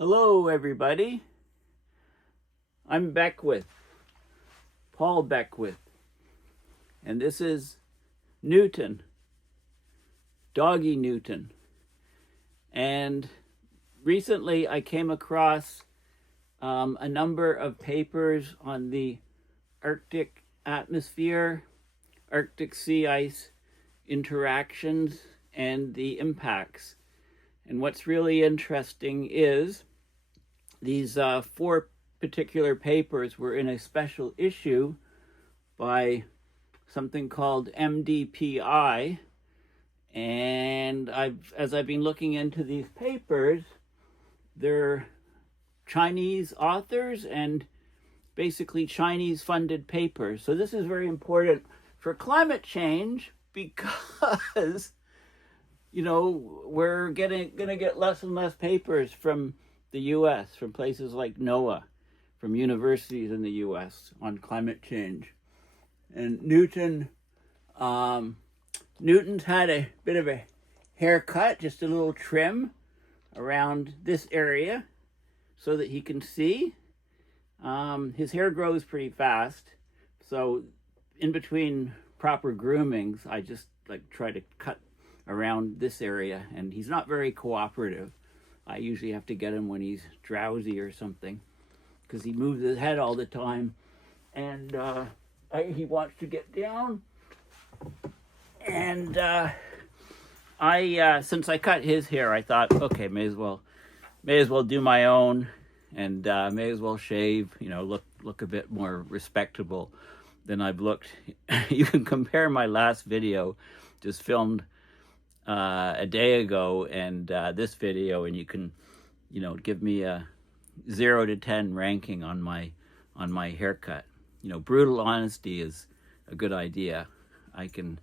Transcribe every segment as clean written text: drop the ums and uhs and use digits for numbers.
Hello, everybody. I'm Paul Beckwith, and this is Newton, Doggy Newton. And recently I came across a number of papers on the Arctic atmosphere, Arctic sea ice interactions, and the impacts. And what's really interesting is these four particular papers were in a special issue by something called MDPI. And as I've been looking into these papers, they're Chinese authors and basically Chinese funded papers. So this is very important for climate change because, we're going to get less and less papers from the U.S., from places like NOAA, from universities in the U.S. on climate change. And Newton's had a bit of a haircut, just a little trim around this area so that he can see. His hair grows pretty fast, so in between proper groomings, I just try to cut around this area, and he's not very cooperative. I usually have to get him when he's drowsy or something, because he moves his head all the time, and he wants to get down. And since I cut his hair, I thought, okay, may as well do my own, and may as well shave. Look a bit more respectable than I've looked. You can compare my last video, just filmed a day ago, and this video, and you can give me a 0 to 10 ranking on my haircut. Brutal honesty is a good idea. I can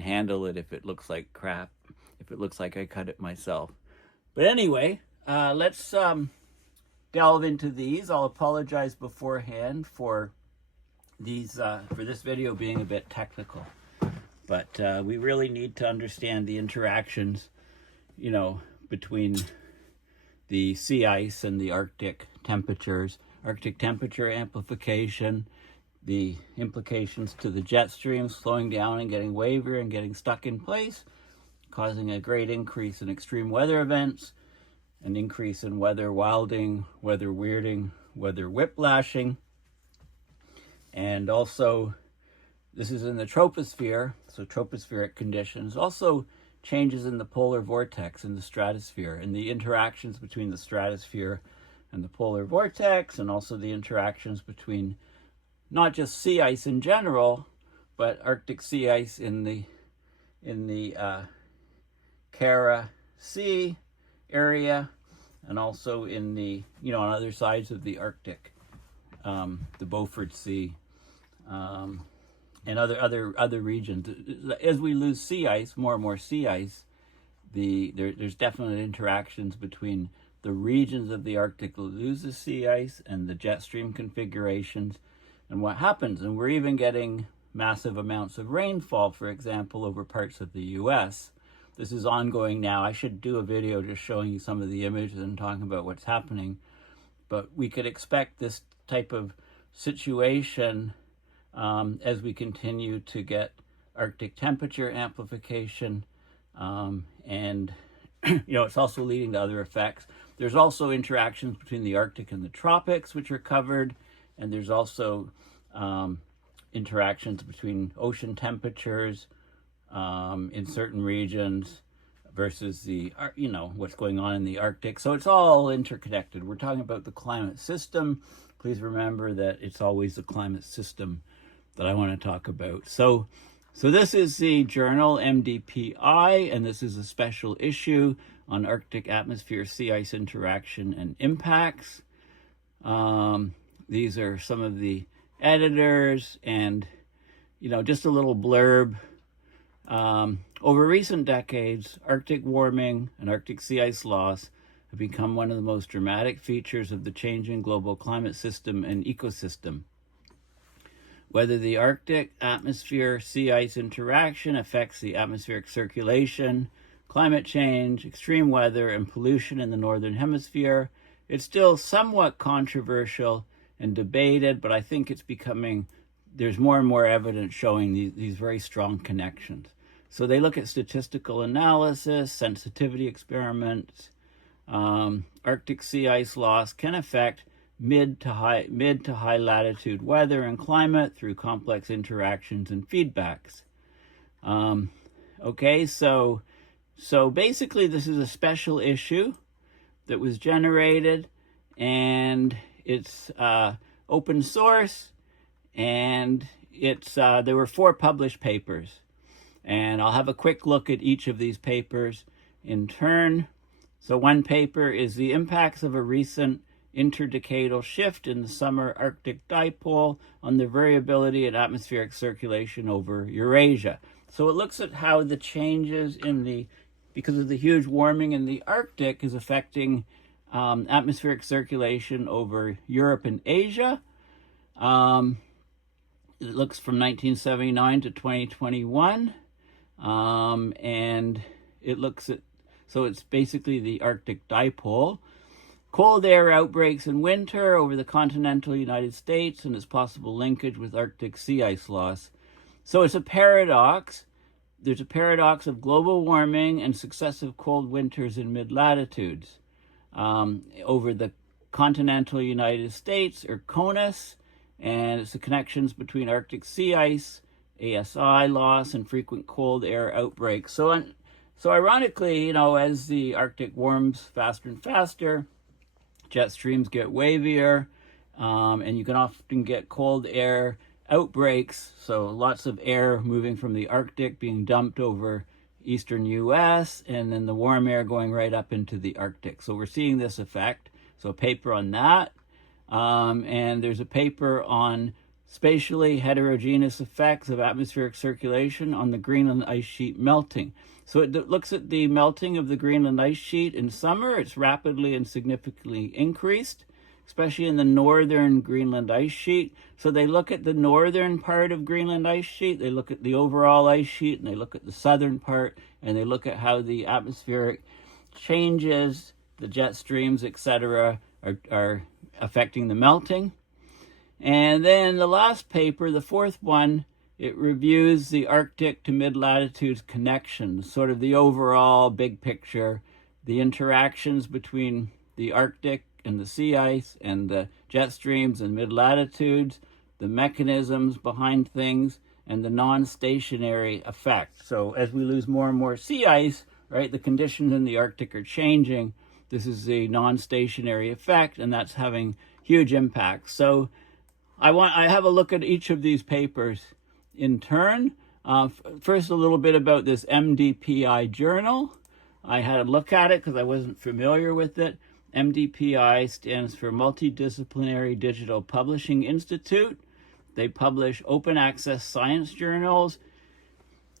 handle it if it looks like crap, if it looks like I cut it myself. But anyway, let's delve into these. I'll apologize beforehand for these for this video being a bit technical. But we really need to understand the interactions, between the sea ice and the Arctic temperatures, Arctic temperature amplification, the implications to the jet stream slowing down and getting wavier and getting stuck in place, causing a great increase in extreme weather events, an increase in weather wilding, weather weirding, weather whiplashing, and also this is in the troposphere, so tropospheric conditions. Also changes in the polar vortex in the stratosphere, and the interactions between the stratosphere and the polar vortex, and also the interactions between not just sea ice in general, but Arctic sea ice in the Kara Sea area, and also in the on other sides of the Arctic, the Beaufort Sea, and other regions. As we lose sea ice, more and more sea ice, there's definite interactions between the regions of the Arctic that loses sea ice and the jet stream configurations and what happens. And we're even getting massive amounts of rainfall, for example, over parts of the U.S. This is ongoing now. I should do a video just showing you some of the images and talking about what's happening. But we could expect this type of situation as we continue to get Arctic temperature amplification, and it's also leading to other effects. There's also interactions between the Arctic and the tropics, which are covered, and there's also interactions between ocean temperatures in certain regions versus the what's going on in the Arctic. So it's all interconnected. We're talking about the climate system. Please remember that it's always the climate system that I want to talk about. So this is the journal MDPI, and this is a special issue on Arctic atmosphere sea ice interaction and impacts. These are some of the editors, and just a little blurb. Over recent decades, Arctic warming and Arctic sea ice loss have become one of the most dramatic features of the changing global climate system and ecosystem. Whether the Arctic atmosphere sea ice interaction affects the atmospheric circulation, climate change, extreme weather, and pollution in the northern hemisphere It's still somewhat controversial and debated, but I think it's becoming, there's more and more evidence showing these very strong connections. So they look at statistical analysis, sensitivity experiments. Arctic sea ice loss can affect mid to high latitude weather and climate through complex interactions and feedbacks. Okay, so basically this is a special issue that was generated, and it's open source, and it's there were 4 published papers, and I'll have a quick look at each of these papers in turn. So one paper is the impacts of a recent interdecadal shift in the summer Arctic dipole on the variability in atmospheric circulation over Eurasia. So it looks at how the changes because of the huge warming in the Arctic is affecting atmospheric circulation over Europe and Asia. It looks from 1979 to 2021. And it looks at, so it's basically the Arctic dipole. Cold air outbreaks in winter over the continental United States and its possible linkage with Arctic sea ice loss. So it's a paradox. There's a paradox of global warming and successive cold winters in mid-latitudes over the continental United States, or CONUS, and it's the connections between Arctic sea ice, ASI loss, and frequent cold air outbreaks. So ironically, as the Arctic warms faster and faster, jet streams get wavier, and you can often get cold air outbreaks, so lots of air moving from the Arctic being dumped over eastern US, and then the warm air going right up into the Arctic. So we're seeing this effect. So a paper on that, and there's a paper on spatially heterogeneous effects of atmospheric circulation on the Greenland ice sheet melting. So it looks at the melting of the Greenland ice sheet in summer. It's rapidly and significantly increased, especially in the northern Greenland ice sheet. So they look at the northern part of Greenland ice sheet, they look at the overall ice sheet, and they look at the southern part, and they look at how the atmospheric changes, the jet streams, etc., are affecting the melting. And then the last paper, the 4th one, it reviews the Arctic to mid-latitudes connections, sort of the overall big picture, the interactions between the Arctic and the sea ice and the jet streams and mid-latitudes, the mechanisms behind things, and the non-stationary effect. So as we lose more and more sea ice, right, the conditions in the Arctic are changing. This is the non-stationary effect, and that's having huge impacts. So I have a look at each of these papers in turn. First, a little bit about this MDPI Journal. I had a look at it because I wasn't familiar with it. MDPI stands for Multidisciplinary Digital Publishing Institute. They publish open access science journals.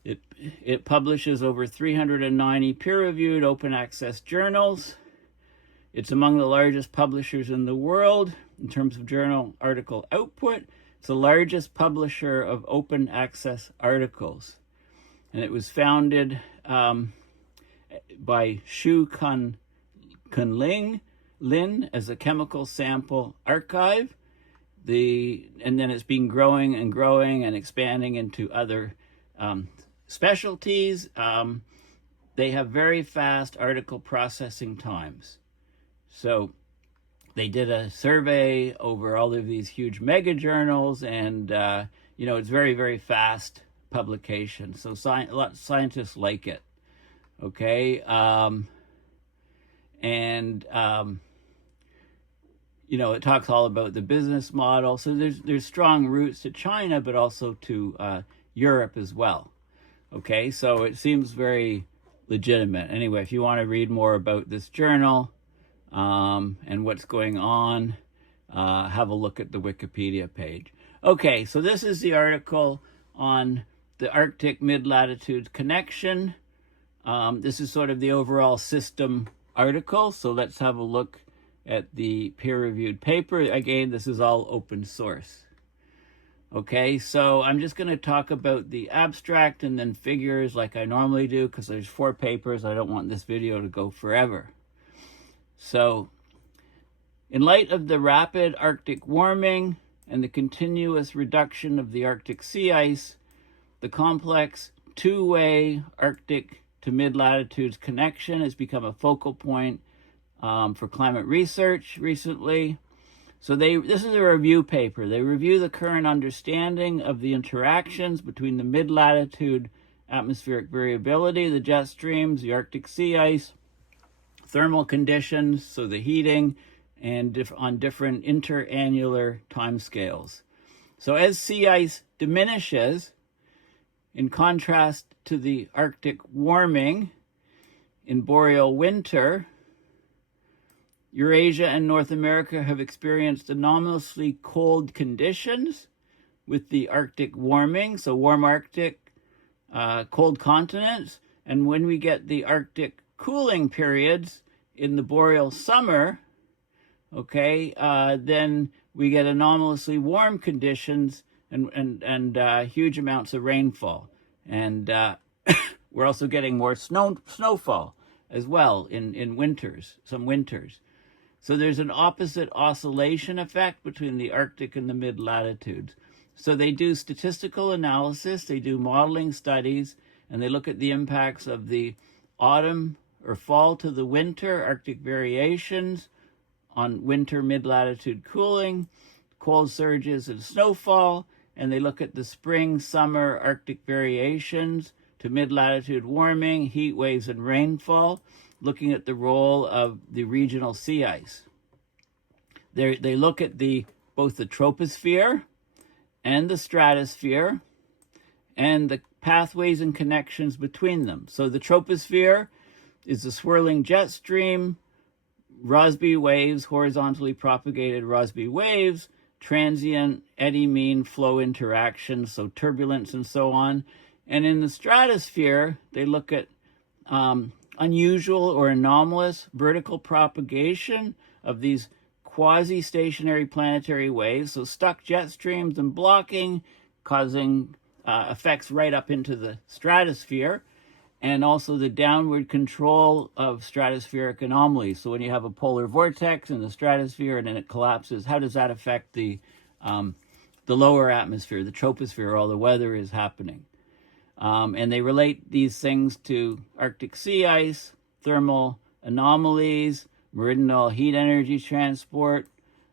It publishes over 390 peer-reviewed open access journals. It's among the largest publishers in the world in terms of journal article output. It's the largest publisher of open access articles. And it was founded by Shu Kun Lin as a chemical sample archive. And then it's been growing and expanding into other specialties. They have very fast article processing times. So they did a survey over all of these huge mega journals, and it's very, very fast publication. So a lot of scientists like it. Okay, it talks all about the business model. So there's strong roots to China, but also to Europe as well. Okay, so it seems very legitimate. Anyway, if you want to read more about this journal and what's going on, have a look at the Wikipedia page. Okay, so this is the article on the Arctic mid-latitude connection. This is sort of the overall system article. So let's have a look at the peer-reviewed paper. Again, this is all open source. Okay, so I'm just going to talk about the abstract and then figures like I normally do, because there's 4 papers. I don't want this video to go forever. So In light of the rapid Arctic warming and the continuous reduction of the Arctic sea ice, the complex two-way Arctic to mid-latitudes connection has become a focal point for climate research recently. So this is a review paper. They review the current understanding of the interactions between the mid-latitude atmospheric variability, the jet streams, the Arctic sea ice, thermal conditions, so the heating, and on different interannular timescales. So as sea ice diminishes, in contrast to the Arctic warming in boreal winter, Eurasia and North America have experienced anomalously cold conditions with the Arctic warming, so warm Arctic, cold continents. And when we get the Arctic cooling periods in the boreal summer, okay, then we get anomalously warm conditions and huge amounts of rainfall. And we're also getting more snowfall as well in winters, some winters. So there's an opposite oscillation effect between the Arctic and the mid-latitudes. So they do statistical analysis, they do modeling studies, and they look at the impacts of the autumn or fall to the winter Arctic variations on winter mid-latitude cooling, cold surges and snowfall, and they look at the spring, summer Arctic variations to mid-latitude warming, heat waves, and rainfall, looking at the role of the regional sea ice. They look at both the troposphere and the stratosphere and the pathways and connections between them. So the troposphere is the swirling jet stream, Rossby waves, horizontally propagated Rossby waves, transient eddy mean flow interactions, so turbulence and so on. And in the stratosphere, they look at unusual or anomalous vertical propagation of these quasi-stationary planetary waves, so stuck jet streams and blocking, causing effects right up into the stratosphere, and also the downward control of stratospheric anomalies. So when you have a polar vortex in the stratosphere and then it collapses, how does that affect the lower atmosphere, the troposphere, where all the weather is happening? And they relate these things to Arctic sea ice, thermal anomalies, meridional heat energy transport.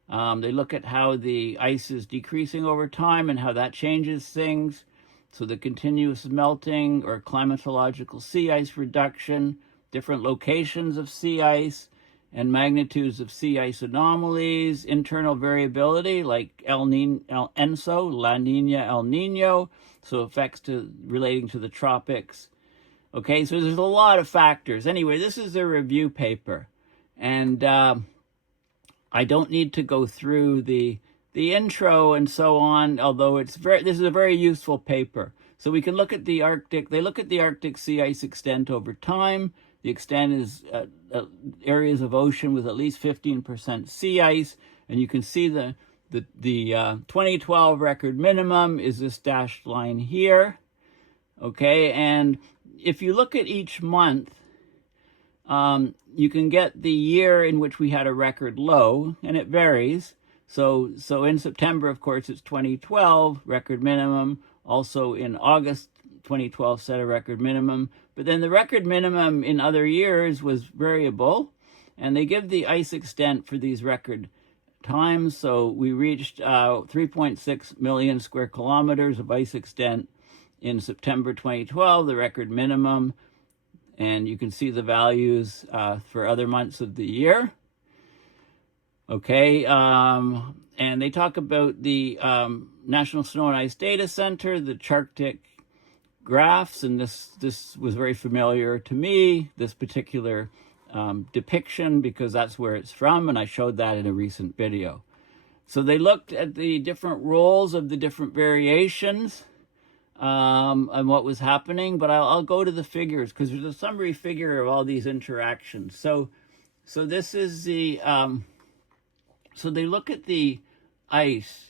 They look at how the ice is decreasing over time and how that changes things. So the continuous melting or climatological sea ice reduction, different locations of sea ice, and magnitudes of sea ice anomalies, internal variability like El Enso, La Nina, El Nino, so effects relating to the tropics. Okay, so there's a lot of factors. Anyway, this is a review paper, and I don't need to go through the intro and so on, although this is a very useful paper. So we can look at the Arctic. They look at the Arctic sea ice extent over time. The extent is areas of ocean with at least 15% sea ice, and you can see the 2012 record minimum is this dashed line here. Okay, and if you look at each month, you can get the year in which we had a record low, and it varies. So in September, of course, it's 2012, record minimum. Also in August 2012 set a record minimum. But then the record minimum in other years was variable, and they give the ice extent for these record times. So we reached 3.6 million square kilometers of ice extent in September 2012, the record minimum. And you can see the values for other months of the year. Okay, and they talk about the National Snow and Ice Data Center, the Charctic graphs, and this was very familiar to me, this particular depiction, because that's where it's from, and I showed that in a recent video. So they looked at the different roles of the different variations and what was happening, but I'll go to the figures because there's a summary figure of all these interactions. So this is the so they look at the ice.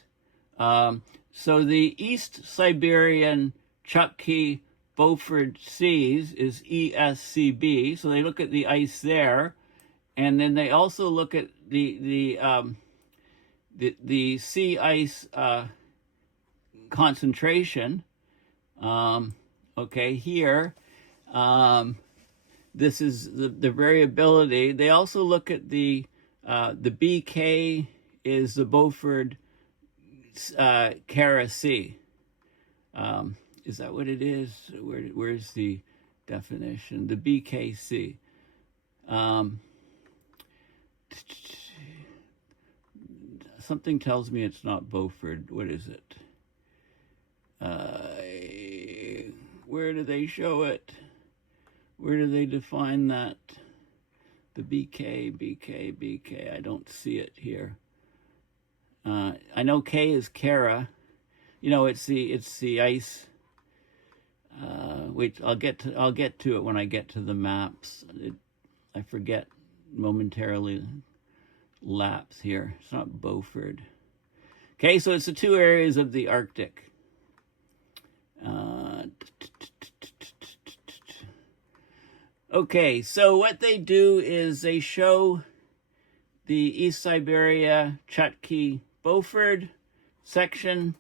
So the East Siberian Chukchi Beaufort Seas is ESCB. So they look at the ice there. and then they also look at the sea ice concentration. Okay, here, this is the variability. They also look at the BK is the Beaufort Cara Sea. Is that what it is? Where's the definition? The BKC. Something tells me it's not Beaufort. What is it? Where do they show it? Where do they define that? The BK. I don't see it here. I know K is Cara. You know, it's the ice. Wait, I'll get to it when I get to the maps. I forget momentarily. Lapse here. It's not Beaufort. Okay, so it's the two areas of the Arctic. Okay, so what they do is they show the East Siberia, Chukchi, Beaufort section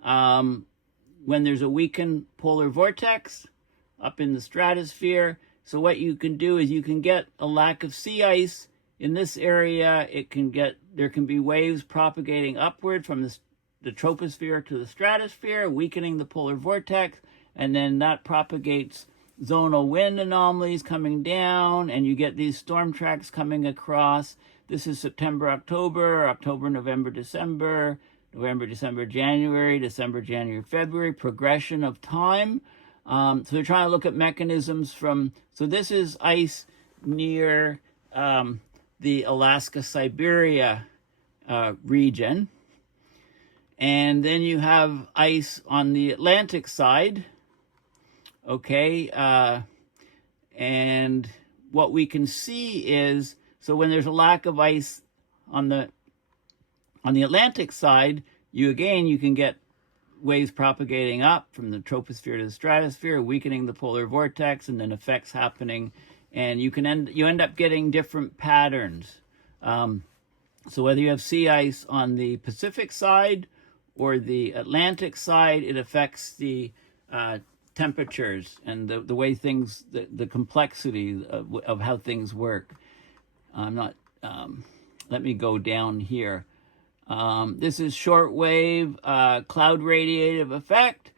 when there's a weakened polar vortex up in the stratosphere. So what you can do is you can get a lack of sea ice in this area. There can be waves propagating upward from the troposphere to the stratosphere, weakening the polar vortex, and then that propagates zonal wind anomalies coming down, and you get these storm tracks coming across. This is September, October, November, December, January, December, January, February, progression of time. So they're trying to look at mechanisms so this is ice near the Alaska-Siberia region. And then you have ice on the Atlantic side. Okay, and what we can see is, so when there's a lack of ice on the Atlantic side, you can get waves propagating up from the troposphere to the stratosphere, weakening the polar vortex, and then effects happening, and you end up getting different patterns. So whether you have sea ice on the Pacific side or the Atlantic side, it affects the temperatures and the way things, the complexity of how things work. Let me go down here. This is shortwave cloud radiative effect.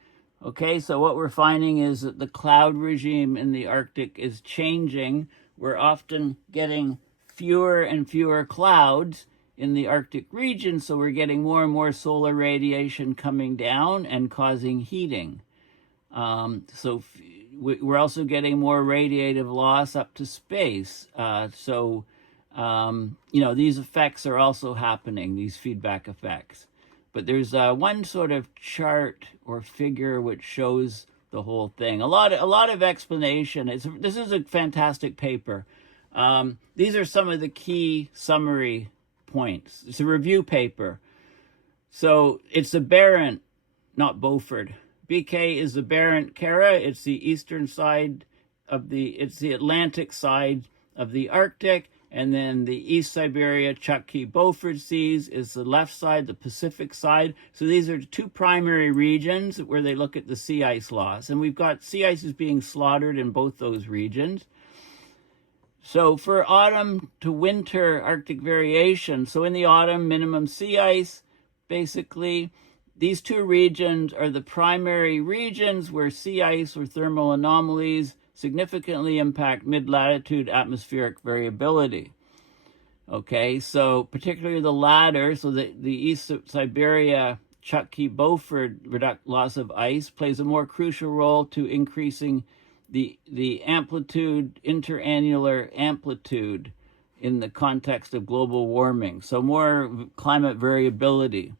Okay, so what we're finding is that the cloud regime in the Arctic is changing. We're often getting fewer and fewer clouds in the Arctic region, so we're getting more and more solar radiation coming down and causing heating. So we're also getting more radiative loss up to space. These effects are also happening, these feedback effects. But there's one sort of chart or figure which shows the whole thing. A lot of explanation. This is a fantastic paper. These are some of the key summary points. It's a review paper. So it's the Barent, not Beaufort. BK is the Barent Cara. It's the eastern side it's the Atlantic side of the Arctic, and then the East Siberia, Chukchi, Beaufort Seas is the left side, the Pacific side. So these are two primary regions where they look at the sea ice loss, and we've got sea ice is being slaughtered in both those regions. So for autumn to winter Arctic variation, so in the autumn, minimum sea ice, basically. These two regions are the primary regions where sea ice or thermal anomalies significantly impact mid-latitude atmospheric variability. Okay, so particularly the latter, so the East Siberia, Chukchi, Beaufort loss of ice plays a more crucial role to increasing the amplitude, interannular amplitude in the context of global warming. So more climate variability.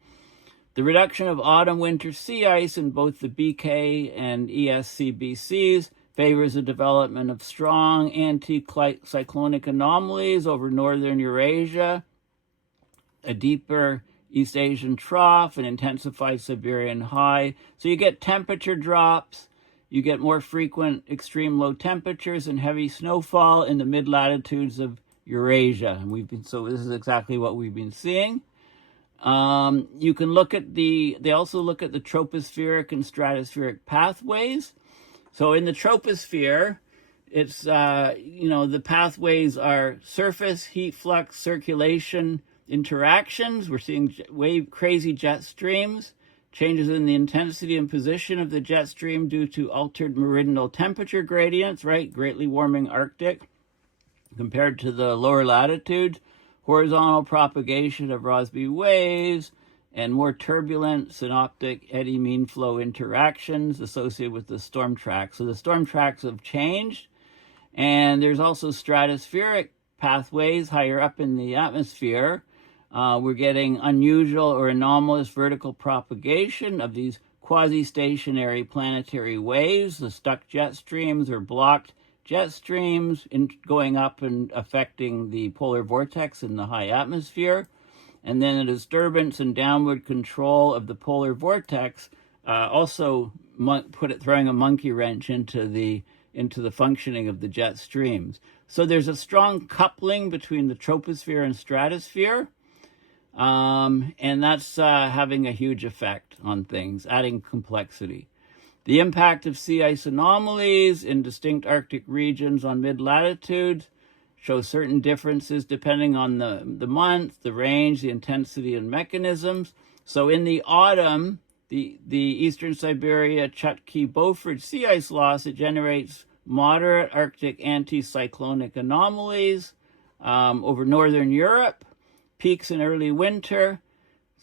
The reduction of autumn-winter sea ice in both the BK and ESCBCs favors the development of strong anticyclonic anomalies over northern Eurasia, a deeper East Asian trough, an intensified Siberian high. So you get temperature drops, you get more frequent extreme low temperatures and heavy snowfall in the mid-latitudes of Eurasia. And so this is exactly what we've been seeing. You can look at they also look at the tropospheric and stratospheric pathways. So in the troposphere, it's, the pathways are surface, heat flux, circulation, interactions. We're seeing crazy jet streams, changes in the intensity and position of the jet stream due to altered meridional temperature gradients, right? Greatly warming Arctic compared to the lower latitudes, horizontal propagation of Rossby waves, and more turbulent synoptic eddy mean flow interactions associated with the storm tracks. So the storm tracks have changed, and there's also stratospheric pathways higher up in the atmosphere. We're getting unusual or anomalous vertical propagation of these quasi-stationary planetary waves, the stuck jet streams or blocked jet streams going up and affecting the polar vortex in the high atmosphere. And then a disturbance and downward control of the polar vortex, also throwing a monkey wrench into the functioning of the jet streams. So there's a strong coupling between the troposphere and stratosphere, and that's having a huge effect on things, adding complexity. The impact of sea ice anomalies in distinct Arctic regions on mid-latitudes shows certain differences depending on the month, the range, the intensity, and mechanisms. So in the autumn, the Eastern Siberia, Chukchi, Beaufort sea ice loss, it generates moderate Arctic anticyclonic anomalies over northern Europe, peaks in early winter.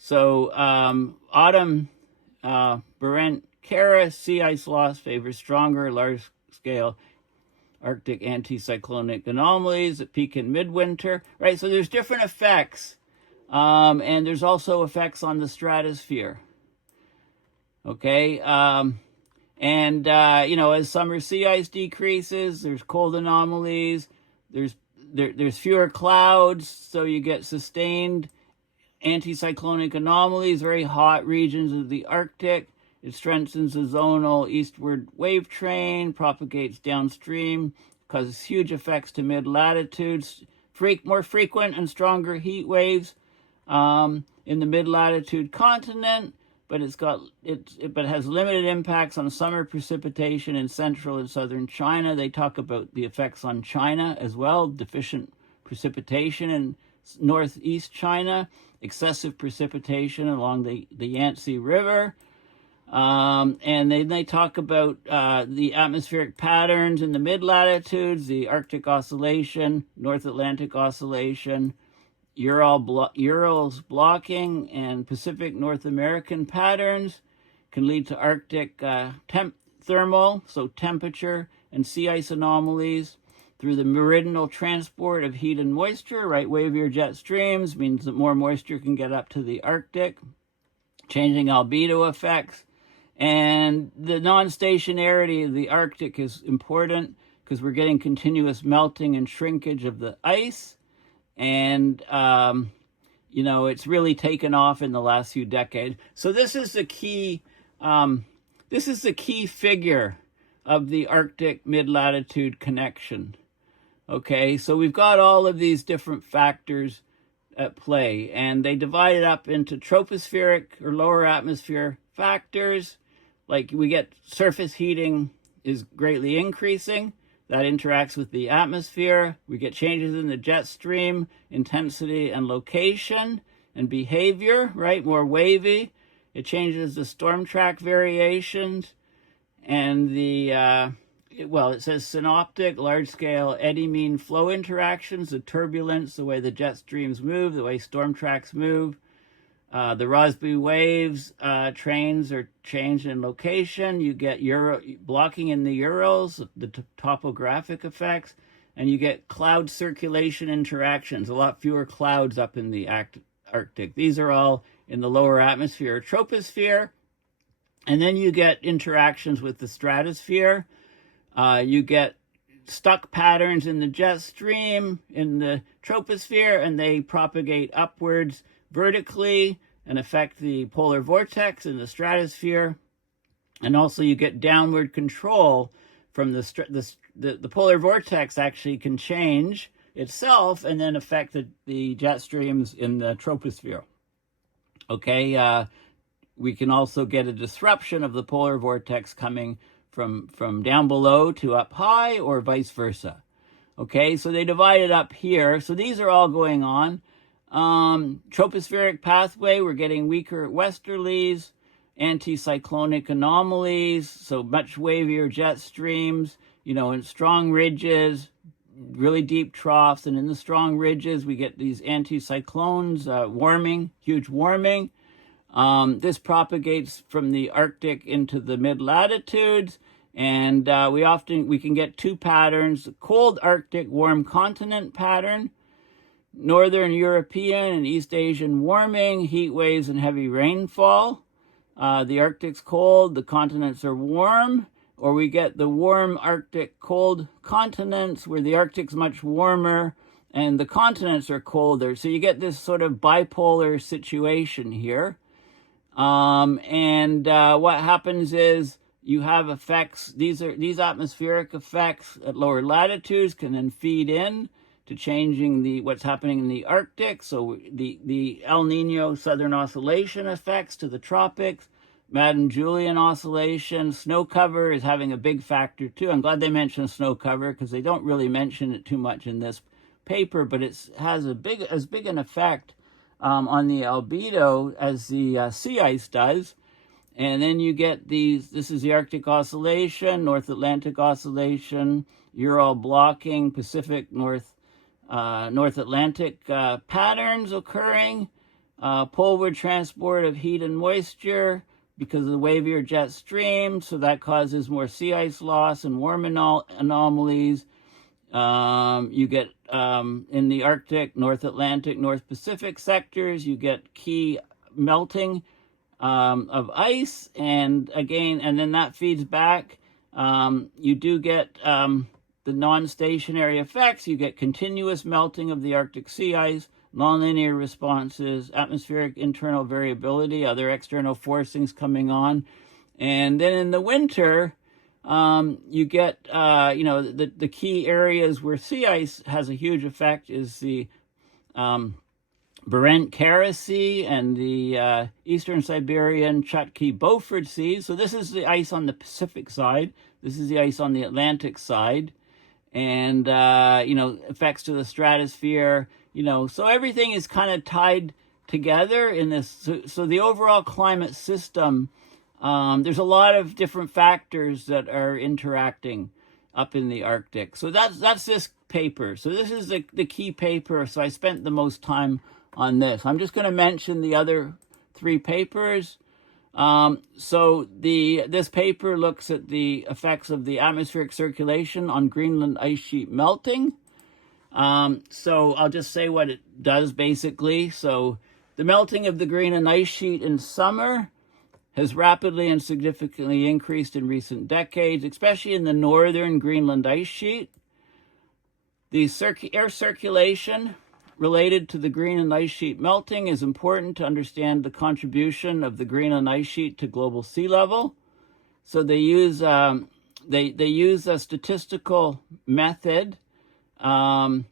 So autumn, Barent Kara sea ice loss favors stronger, large-scale Arctic anticyclonic anomalies that peak in midwinter, right? So there's different effects, and there's also effects on the stratosphere, okay? As summer sea ice decreases, there's cold anomalies, there's fewer clouds, so you get sustained anticyclonic anomalies, very hot regions of the Arctic. It strengthens the zonal eastward wave train, propagates downstream, causes huge effects to mid-latitudes, more frequent and stronger heat waves in the mid-latitude continent, but it has limited impacts on summer precipitation in central and southern China. They talk about the effects on China as well, deficient precipitation in northeast China, excessive precipitation along the Yangtze River. And then they talk about the atmospheric patterns in the mid-latitudes, the Arctic oscillation, North Atlantic oscillation, Urals blocking, and Pacific North American patterns can lead to Arctic thermal, so temperature, and sea ice anomalies through the meridional transport of heat and moisture, right? Wavier jet streams means that more moisture can get up to the Arctic, changing albedo effects. And the non-stationarity of the Arctic is important because we're getting continuous melting and shrinkage of the ice. And, it's really taken off in the last few decades. So this is the key figure of the Arctic mid-latitude connection. Okay, so we've got all of these different factors at play, and they divide it up into tropospheric or lower atmosphere factors. Like we get surface heating is greatly increasing. That interacts with the atmosphere. We get changes in the jet stream, intensity and location and behavior, right? More wavy. It changes the storm track variations and it says synoptic, large-scale eddy mean flow interactions, the turbulence, the way the jet streams move, the way storm tracks move. The Rossby waves trains are changed in location. You get blocking in the Urals, the topographic effects, and you get cloud circulation interactions, a lot fewer clouds up in the Arctic. These are all in the lower atmosphere or troposphere. And then you get interactions with the stratosphere. You get stuck patterns in the jet stream in the troposphere, and they propagate upwards vertically and affect the polar vortex in the stratosphere. And also you get downward control from the polar vortex actually can change itself and then affect the jet streams in the troposphere. Okay, we can also get a disruption of the polar vortex coming from down below to up high, or vice versa. Okay, so they divide it up here. So these are all going on. Tropospheric pathway, we're getting weaker westerlies, anticyclonic anomalies, so much wavier jet streams, in strong ridges, really deep troughs, and in the strong ridges we get these anticyclones, warming, huge warming. This propagates from the Arctic into the mid-latitudes, and we can get two patterns: cold Arctic warm continent pattern, Northern European and East Asian warming, heat waves, and heavy rainfall. The Arctic's cold, the continents are warm, or we get the warm Arctic cold continents where the Arctic's much warmer and the continents are colder. So you get this sort of bipolar situation here. What happens is you have effects. These atmospheric effects at lower latitudes can then feed in to changing what's happening in the Arctic. So the El Nino southern oscillation effects to the tropics, Madden-Julian oscillation, snow cover is having a big factor too. I'm glad they mentioned snow cover because they don't really mention it too much in this paper, but it has as big an effect on the albedo as the sea ice does. And then you get this is the Arctic oscillation, North Atlantic oscillation, Ural blocking, Pacific North Atlantic patterns occurring, poleward transport of heat and moisture because of the wavier jet stream, so that causes more sea ice loss and warm anomalies. You get in the Arctic, North Atlantic, North Pacific sectors, you get key melting of ice, and then that feeds back. You do get the non-stationary effects. You get continuous melting of the Arctic sea ice, nonlinear responses, atmospheric internal variability, other external forcings coming on. And then in the winter, you get, the key areas where sea ice has a huge effect is the Barent-Kara Sea and the Eastern Siberian Chukchi-Beaufort Seas. So this is the ice on the Pacific side. This is the ice on the Atlantic side. And, effects to the stratosphere, so everything is kind of tied together in this. So the overall climate system, there's a lot of different factors that are interacting up in the Arctic. So that's this paper. So this is the key paper. So I spent the most time on this. I'm just going to mention the other three papers. So this paper looks at the effects of the atmospheric circulation on Greenland ice sheet melting. So I'll just say what it does basically. So the melting of the Greenland ice sheet in summer has rapidly and significantly increased in recent decades, especially in the northern Greenland ice sheet. The air circulation related to the Greenland ice sheet melting is important to understand the contribution of the Greenland ice sheet to global sea level. So they use they use a statistical method, and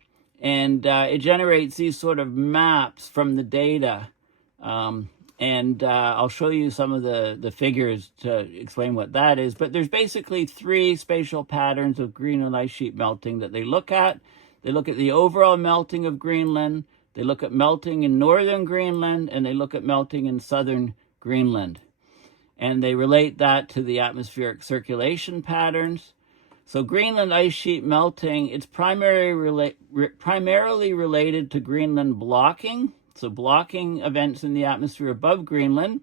it generates these sort of maps from the data. I'll show you some of the figures to explain what that is. But there's basically three spatial patterns of Greenland ice sheet melting that they look at. They look at the overall melting of Greenland, they look at melting in northern Greenland, and they look at melting in southern Greenland. And they relate that to the atmospheric circulation patterns. So Greenland ice sheet melting, it's primarily related to Greenland blocking. So blocking events in the atmosphere above Greenland.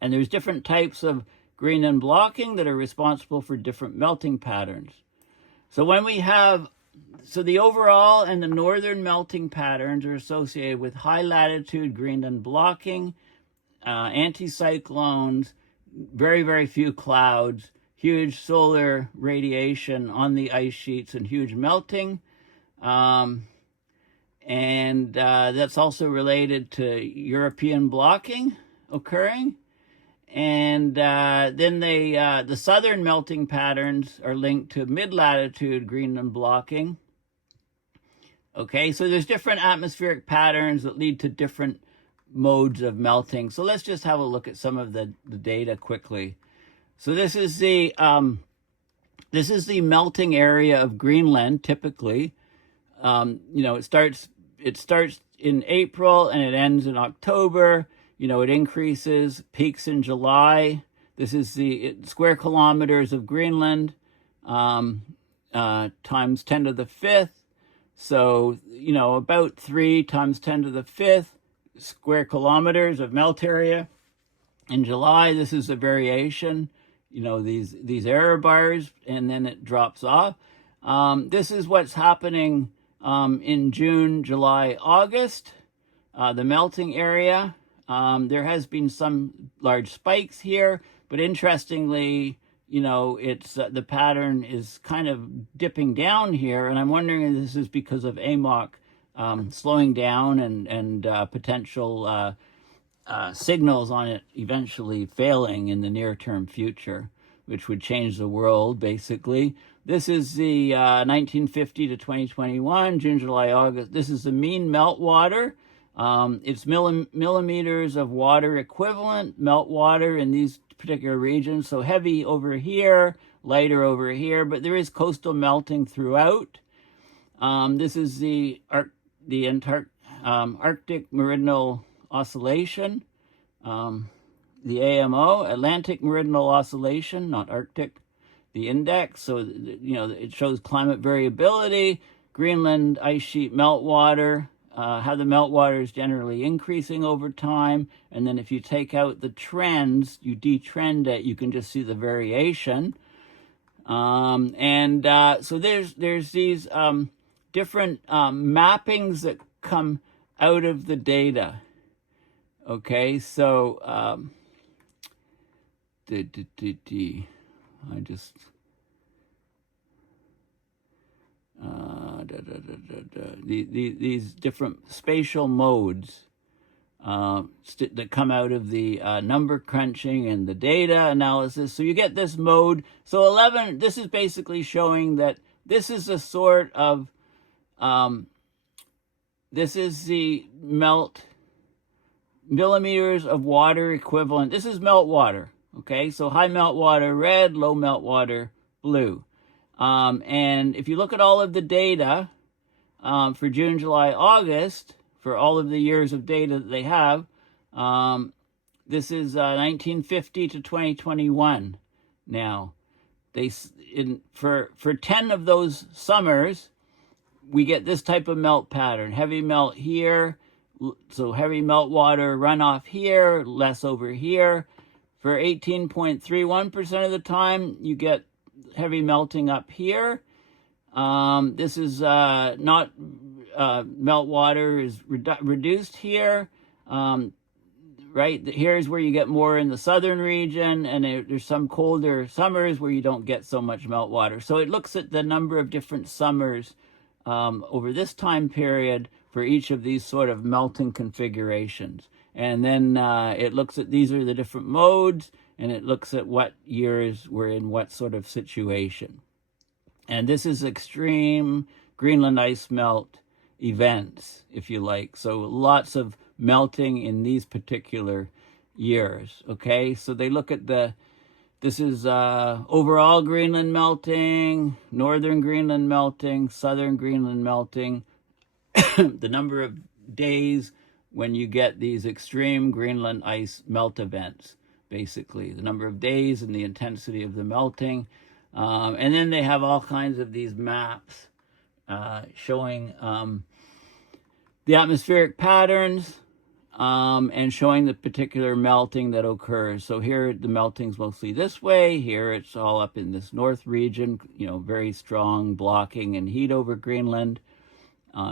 And there's different types of Greenland blocking that are responsible for different melting patterns. So the overall and the northern melting patterns are associated with high latitude Greenland blocking, anticyclones, very, very few clouds, huge solar radiation on the ice sheets, and huge melting. That's also related to European blocking occurring. And then the southern melting patterns are linked to mid-latitude Greenland blocking. Okay, so there's different atmospheric patterns that lead to different modes of melting. So let's just have a look at some of the data quickly. So this is the melting area of Greenland typically. It starts in April and it ends in October. It increases, peaks in July. This is the square kilometers of Greenland times 10 to the 5th. So, about 3 times 10 to the 5th square kilometers of melt area. In July, this is the variation, these error bars, and then it drops off. This is what's happening in June, July, August, the melting area. There has been some large spikes here, but interestingly, it's the pattern is kind of dipping down here, and I'm wondering if this is because of AMOC slowing down and potential signals on it eventually failing in the near-term future, which would change the world, basically. This is the 1950 to 2021, June, July, August. This is the mean meltwater. It's millimeters of water equivalent meltwater in these particular regions. So heavy over here, lighter over here, but there is coastal melting throughout. This is the Arctic meridional oscillation, the AMO, Atlantic meridional oscillation, not Arctic, the index. So, it shows climate variability, Greenland ice sheet meltwater, how the meltwater is generally increasing over time. And then if you take out the trends, you detrend it, you can just see the variation. So there's these different mappings that come out of the data. Okay, so I just these different spatial modes that come out of the number crunching and the data analysis. So you get this mode. So 11, this is basically showing that this is a sort of, this is the millimeters of water equivalent. This is meltwater, okay? So high meltwater red, low meltwater blue. And if you look at all of the data for June, July, August, for all of the years of data that they have, this is 1950 to 2021 now. For 10 of those summers, we get this type of melt pattern. Heavy melt here, so heavy meltwater runoff here, less over here. For 18.31% of the time, you get heavy melting up here. This is not meltwater is reduced here. Right here's where you get more in the southern region, and there's some colder summers where you don't get so much meltwater. So it looks at the number of different summers over this time period for each of these sort of melting configurations. And then it looks at, these are the different modes, and it looks at what years we're in what sort of situation. And this is extreme Greenland ice melt events, if you like. So lots of melting in these particular years, okay? So they look at this is overall Greenland melting, northern Greenland melting, southern Greenland melting, the number of days when you get these extreme Greenland ice melt events, basically, the number of days and the intensity of the melting. And then they have all kinds of these maps showing the atmospheric patterns and showing the particular melting that occurs. So here the melting's mostly this way. Here it's all up in this north region, very strong blocking and heat over Greenland.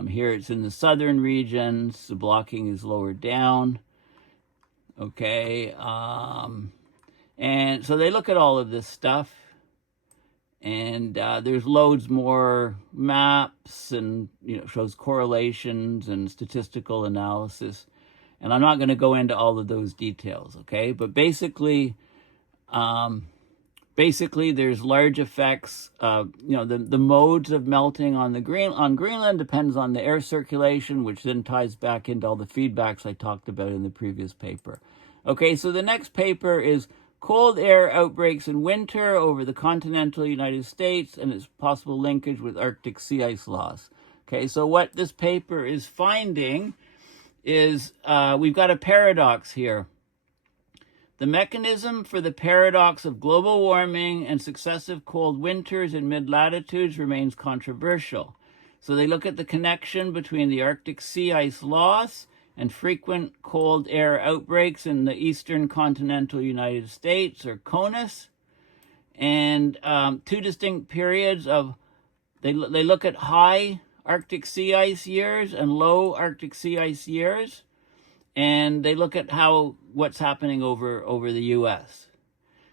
Here it's in the southern regions. The blocking is lower down. Okay. And so they look at all of this stuff. And there's loads more maps and, shows correlations and statistical analysis. And I'm not going to go into all of those details, okay? But basically, basically there's large effects. The modes of melting on Greenland depends on the air circulation, which then ties back into all the feedbacks I talked about in the previous paper. Okay, so the next paper is cold air outbreaks in winter over the continental United States and its possible linkage with Arctic sea ice loss. Okay, so what this paper is finding is we've got a paradox here. The mechanism for the paradox of global warming and successive cold winters in mid-latitudes remains controversial. So they look at the connection between the Arctic sea ice loss and frequent cold air outbreaks in the eastern continental United States, or CONUS, and two distinct periods of, they look at high Arctic sea ice years and low Arctic sea ice years, and they look at what's happening over the U.S.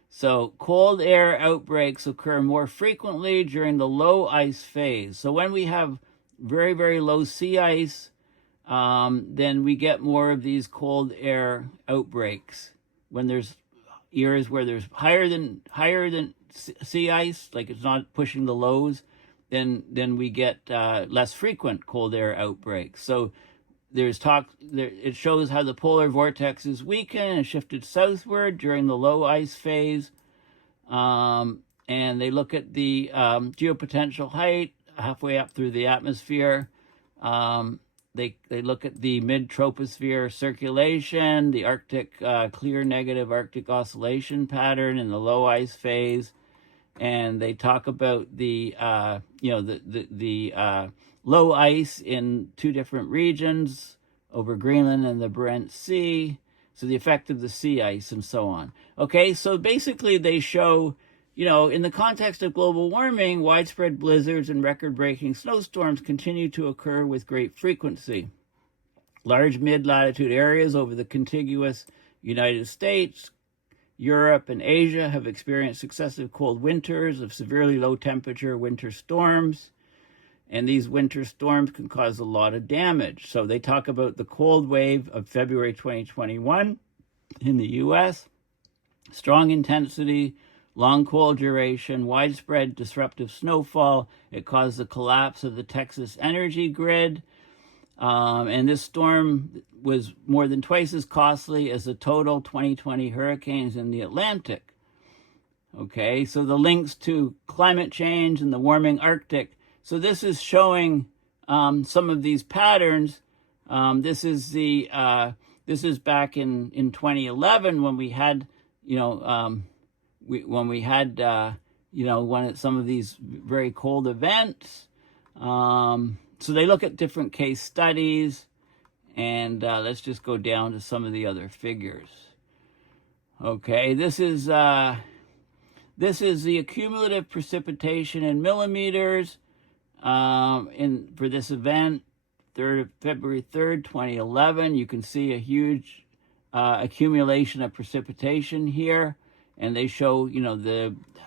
So cold air outbreaks occur more frequently during the low ice phase. So when we have very, very low sea ice, then we get more of these cold air outbreaks. When there's years where there's higher than sea ice, like it's not pushing the lows, then we get less frequent cold air outbreaks. So there's talk there, it shows how the polar vortex is weakened and shifted southward during the low ice phase. And they look at the geopotential height halfway up through the atmosphere. They look at the mid-troposphere circulation, the Arctic clear negative Arctic oscillation pattern in the low ice phase, and they talk about the low ice in two different regions over Greenland and the Barents Sea, so the effect of the sea ice and so on. Okay, so basically they show, in the context of global warming, widespread blizzards and record-breaking snowstorms continue to occur with great frequency. Large mid-latitude areas over the contiguous United States, Europe, and Asia have experienced successive cold winters of severely low temperature winter storms, and these winter storms can cause a lot of damage. So they talk about the cold wave of February 2021 in the U.S., strong intensity, long cold duration, widespread disruptive snowfall. It caused the collapse of the Texas energy grid. And this storm was more than twice as costly as the total 2020 hurricanes in the Atlantic. Okay, so the links to climate change and the warming Arctic. So this is showing some of these patterns. This is back in 2011 when we had, some of these very cold events. So they look at different case studies, and let's just go down to some of the other figures. Okay, this is the accumulative precipitation in millimeters for this event, February 3rd, 2011. You can see a huge accumulation of precipitation here, and they show,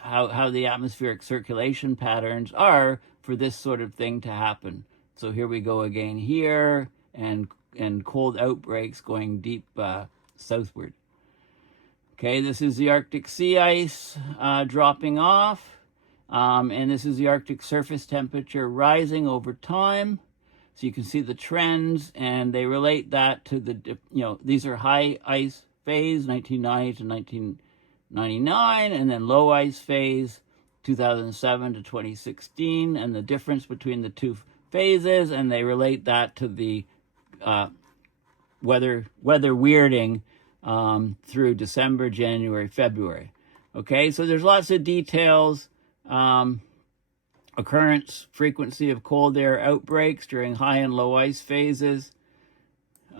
how the atmospheric circulation patterns are for this sort of thing to happen. So here we go again here, and cold outbreaks going deep southward. Okay, this is the Arctic sea ice dropping off, and this is the Arctic surface temperature rising over time. So you can see the trends, and they relate that to these are high ice phase, 1990 to 1999, and then low ice phase, 2007 to 2016, and the difference between the two phases, and they relate that to the weather weirding through December, January, February. Okay, so there's lots of details. Occurrence, frequency of cold air outbreaks during high and low ice phases.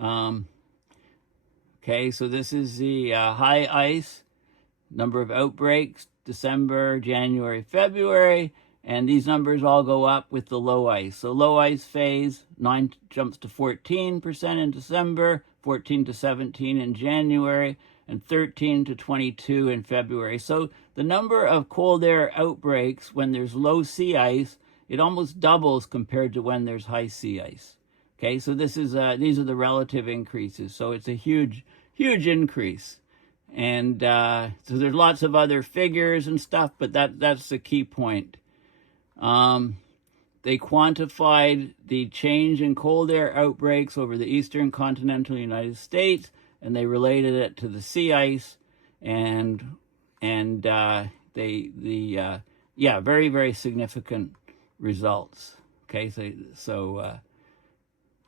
Okay, so this is the high ice, number of outbreaks, December, January, February, and these numbers all go up with the low ice. So low ice phase, 9 jumps to 14% in December, 14 to 17 in January, and 13 to 22 in February. So the number of cold air outbreaks when there's low sea ice, it almost doubles compared to when there's high sea ice. Okay, so this is these are the relative increases. So it's a huge increase. And so there's lots of other figures and stuff, but that's the key point. They quantified the change in cold air outbreaks over the eastern continental United States, and they related it to the sea ice, and very, very significant results. Okay, so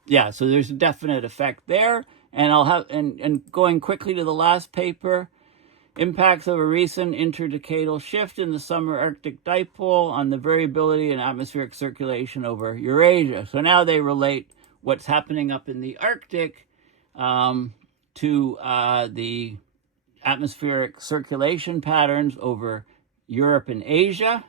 there's a definite effect there. And I'll have and going quickly to the last paper, impacts of a recent interdecadal shift in the summer Arctic dipole on the variability in atmospheric circulation over Eurasia. So now they relate what's happening up in the Arctic to the atmospheric circulation patterns over Europe and Asia.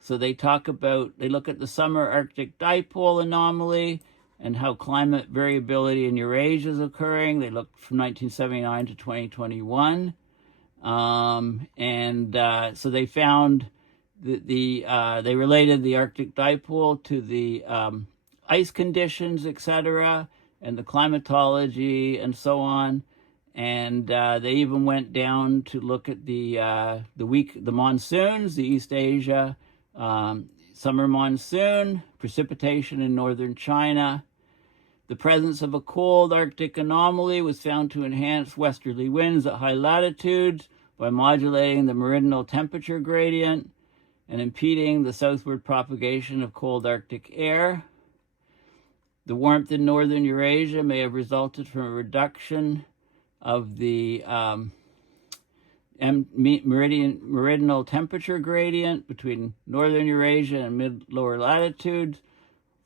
So they look at the summer Arctic dipole anomaly and how climate variability in Eurasia is occurring. They looked from 1979 to 2021. So they found they related the Arctic dipole to the ice conditions, etc., and the climatology and so on. And they even went down to look at the monsoons, the East Asia summer monsoon, precipitation in northern China. The presence of a cold Arctic anomaly was found to enhance westerly winds at high latitudes by modulating the meridional temperature gradient and impeding the southward propagation of cold Arctic air. The warmth in northern Eurasia may have resulted from a reduction of the meridional temperature gradient between northern Eurasia and mid-lower latitudes,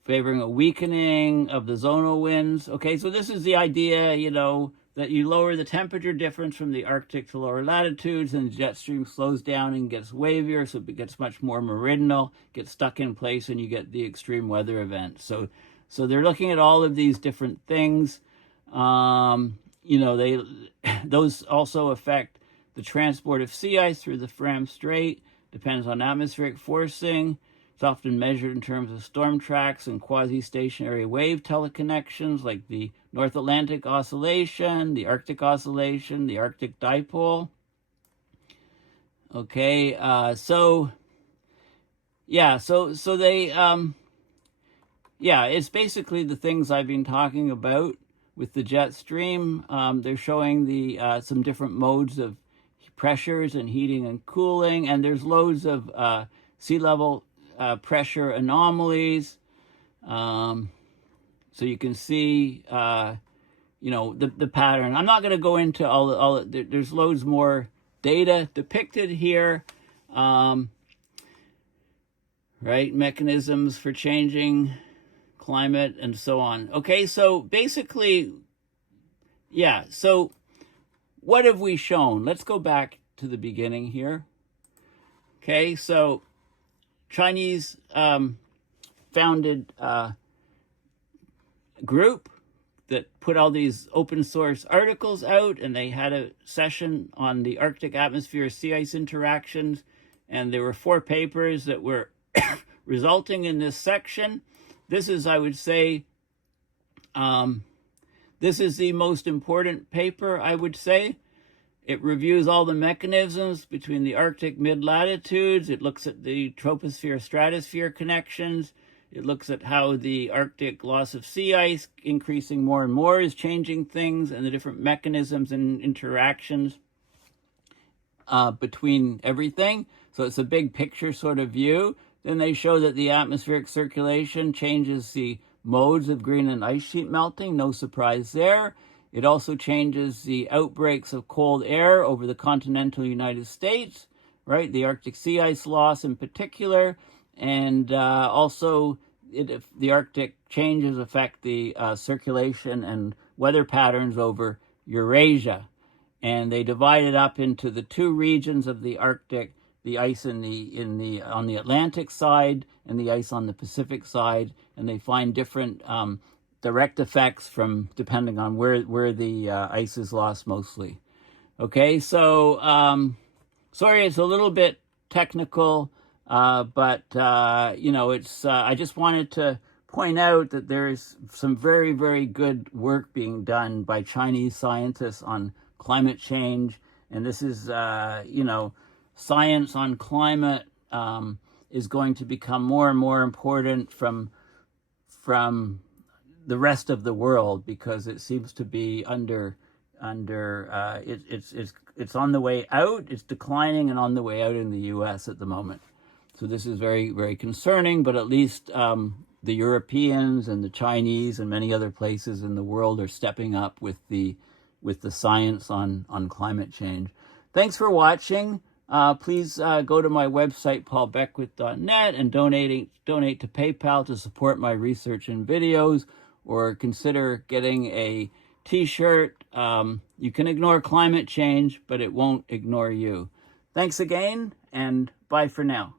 favoring a weakening of the zonal winds. Okay, so this is the idea, that you lower the temperature difference from the Arctic to lower latitudes, and the jet stream slows down and gets wavier, so it gets much more meridional, gets stuck in place, and you get the extreme weather events. So they're looking at all of these different things. Those also affect the transport of sea ice through the Fram Strait, depends on atmospheric forcing. It's often measured in terms of storm tracks and quasi-stationary wave teleconnections like the North Atlantic oscillation, the Arctic oscillation, the Arctic dipole. Okay, it's basically the things I've been talking about with the jet stream. They're showing some different modes of pressures and heating and cooling, and there's loads of sea level pressure anomalies. So you can see, the pattern. I'm not going to go into all there's loads more data depicted here. Right, mechanisms for changing climate and so on. Okay, so basically, so what have we shown? Let's go back to the beginning here. Okay, so Chinese founded group that put all these open source articles out, and they had a session on the Arctic atmosphere sea ice interactions, and there were 4 papers that were resulting in this section. This is, I would say, this is the most important paper, I would say. It reviews all the mechanisms between the Arctic mid-latitudes. It looks at the troposphere-stratosphere connections. It looks at how the Arctic loss of sea ice, increasing more and more, is changing things, and the different mechanisms and interactions between everything. So it's a big picture sort of view. Then they show that the atmospheric circulation changes the modes of Greenland ice sheet melting. No surprise there. It also changes the outbreaks of cold air over the continental United States, right? The Arctic sea ice loss in particular. And also, the Arctic changes affect the circulation and weather patterns over Eurasia. And they divide it up into the 2 regions of the Arctic, the ice on the Atlantic side and the ice on the Pacific side, and they find different direct effects from depending on where the ice is lost mostly. Okay, so sorry, it's a little bit technical, but it's I just wanted to point out that there's some very, very good work being done by Chinese scientists on climate change And this is, science on climate is going to become more and more important from the rest of the world, because it seems to be it's on the way out. It's declining and on the way out in the U.S. at the moment. So this is very, very concerning, but at least the Europeans and the Chinese and many other places in the world are stepping up with the science on climate change. Thanks for watching. Please go to my website, paulbeckwith.net, and donate to PayPal to support my research and videos, or consider getting a t-shirt. You can ignore climate change, but it won't ignore you. Thanks again, and bye for now.